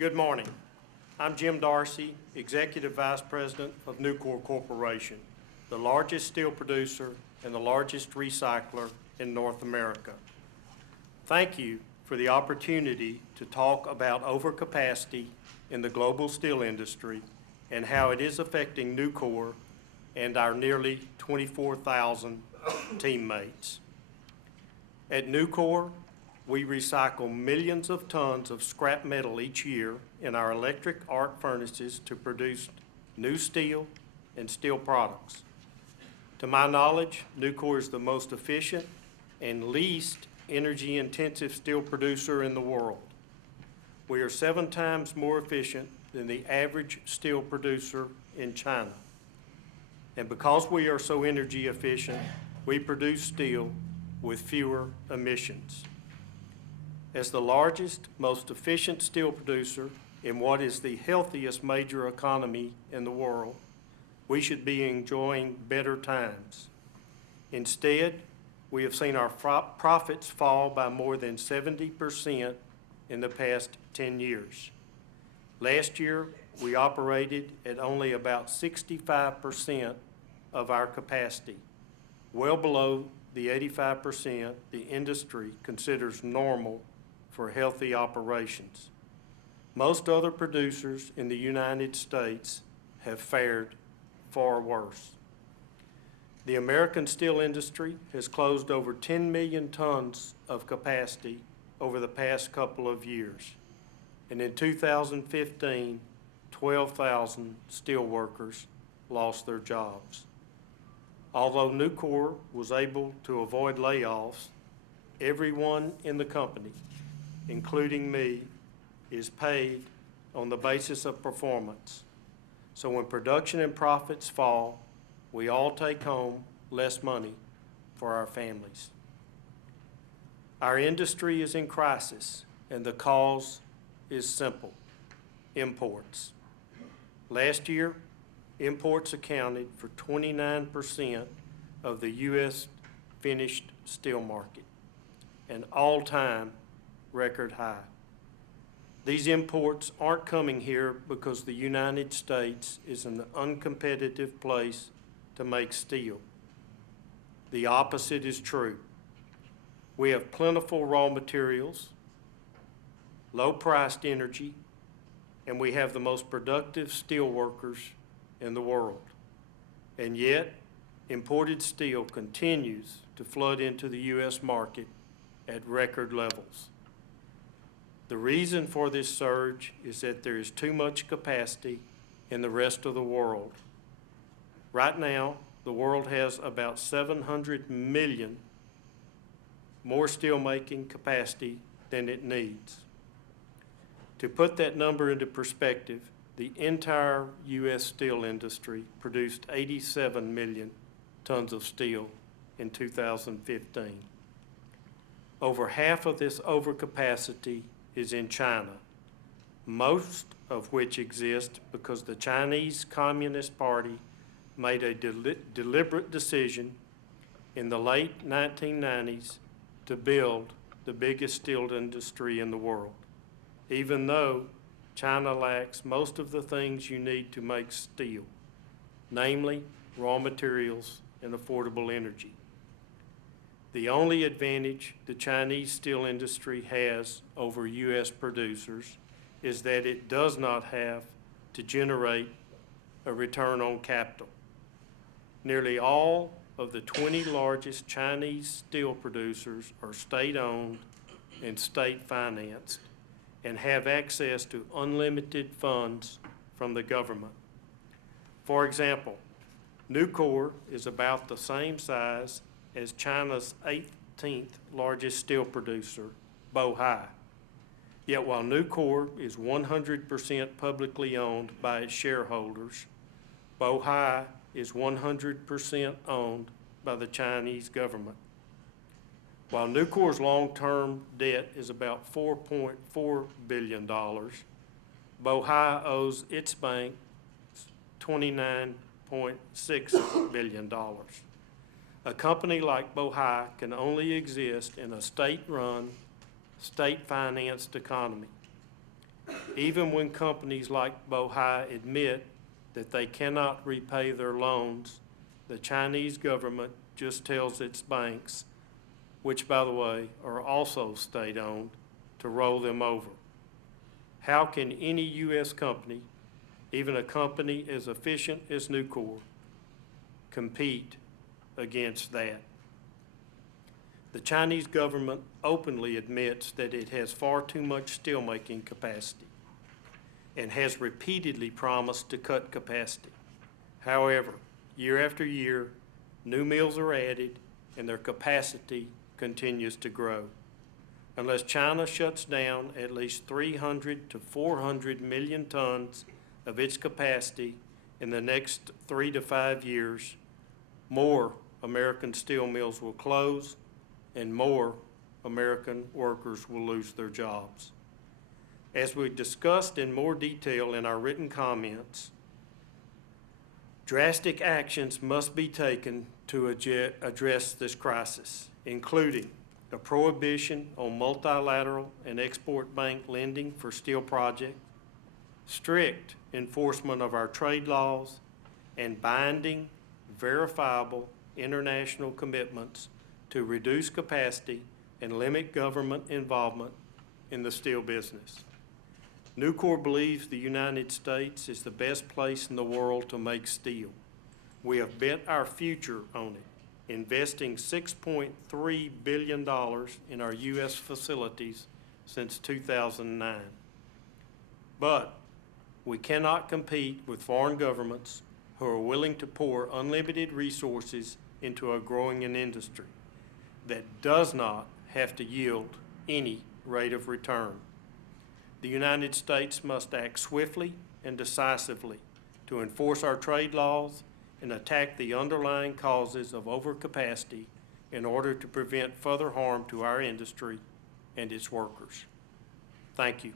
Good morning. I'm Jim Darsey, Executive Vice President of Nucor Corporation, the largest steel producer and the largest recycler in North America. Thank you for the opportunity to talk about overcapacity in the global steel industry and how it is affecting Nucor and our nearly 24,000 teammates. At Nucor, we recycle millions of tons of scrap metal each year in our electric arc furnaces to produce new steel and steel products. To my knowledge, Nucor is the most efficient and least energy-intensive steel producer in the world. We are 7 times more efficient than the average steel producer in China. And because we are so energy efficient, we produce steel with fewer emissions. As the largest, most efficient steel producer in what is the healthiest major economy in the world, we should be enjoying better times. Instead, we have seen our profits fall by more than 70% in the past 10 years. Last year, we operated at only about 65% of our capacity, well below the 85% the industry considers normal for healthy operations. Most other producers in the United States have fared far worse. The American steel industry has closed over 10 million tons of capacity over the past couple of years. And in 2015, 12,000 steel workers lost their jobs. Although Nucor was able to avoid layoffs, everyone in the company, including me, is paid on the basis of performance. So when production and profits fall, we all take home less money for our families. Our industry is in crisis, and the cause is simple: imports. Last year, imports accounted for 29% of the U.S. finished steel market, an all-time record high. These imports aren't coming here because the United States is an uncompetitive place to make steel. The opposite is true. We have plentiful raw materials, low-priced energy, and we have the most productive steel workers in the world. And yet, imported steel continues to flood into the U.S. market at record levels. The reason for this surge is that there is too much capacity in the rest of the world. Right now, the world has about 700 million more steelmaking capacity than it needs. To put that number into perspective, the entire U.S. steel industry produced 87 million tons of steel in 2015. Over half of this overcapacity is in China, most of which exists because the Chinese Communist Party made a deliberate decision in the late 1990s to build the biggest steel industry in the world, even though China lacks most of the things you need to make steel, namely raw materials and affordable energy. The only advantage the Chinese steel industry has over U.S. producers is that it does not have to generate a return on capital. Nearly all of the 20 largest Chinese steel producers are state-owned and state-financed and have access to unlimited funds from the government. For example, Nucor is about the same size as China's 18th largest steel producer, Bohai. Yet while Nucor is 100% publicly owned by its shareholders, Bohai is 100% owned by the Chinese government. While Nucor's long-term debt is about $4.4 billion, Bohai owes its bank $29.6 billion. A company like Bohai can only exist in a state-run, state-financed economy. Even when companies like Bohai admit that they cannot repay their loans, the Chinese government just tells its banks, which, by the way, are also state-owned, to roll them over. How can any U.S. company, even a company as efficient as Nucor, compete against that? The Chinese government openly admits that it has far too much steelmaking capacity and has repeatedly promised to cut capacity. However, year after year, new mills are added and their capacity continues to grow. Unless China shuts down at least 300 to 400 million tons of its capacity in the next 3 to 5 years, more American steel mills will close and more American workers will lose their jobs. As we discussed in more detail in our written comments, drastic actions must be taken to address this crisis, including a prohibition on multilateral and export bank lending for steel projects, strict enforcement of our trade laws, and binding, verifiable international commitments to reduce capacity and limit government involvement in the steel business. Nucor believes the United States is the best place in the world to make steel. We have bet our future on it, investing $6.3 billion in our U.S. facilities since 2009. But we cannot compete with foreign governments who are willing to pour unlimited resources into a growing industry that does not have to yield any rate of return. The United States must act swiftly and decisively to enforce our trade laws and attack the underlying causes of overcapacity in order to prevent further harm to our industry and its workers. Thank you.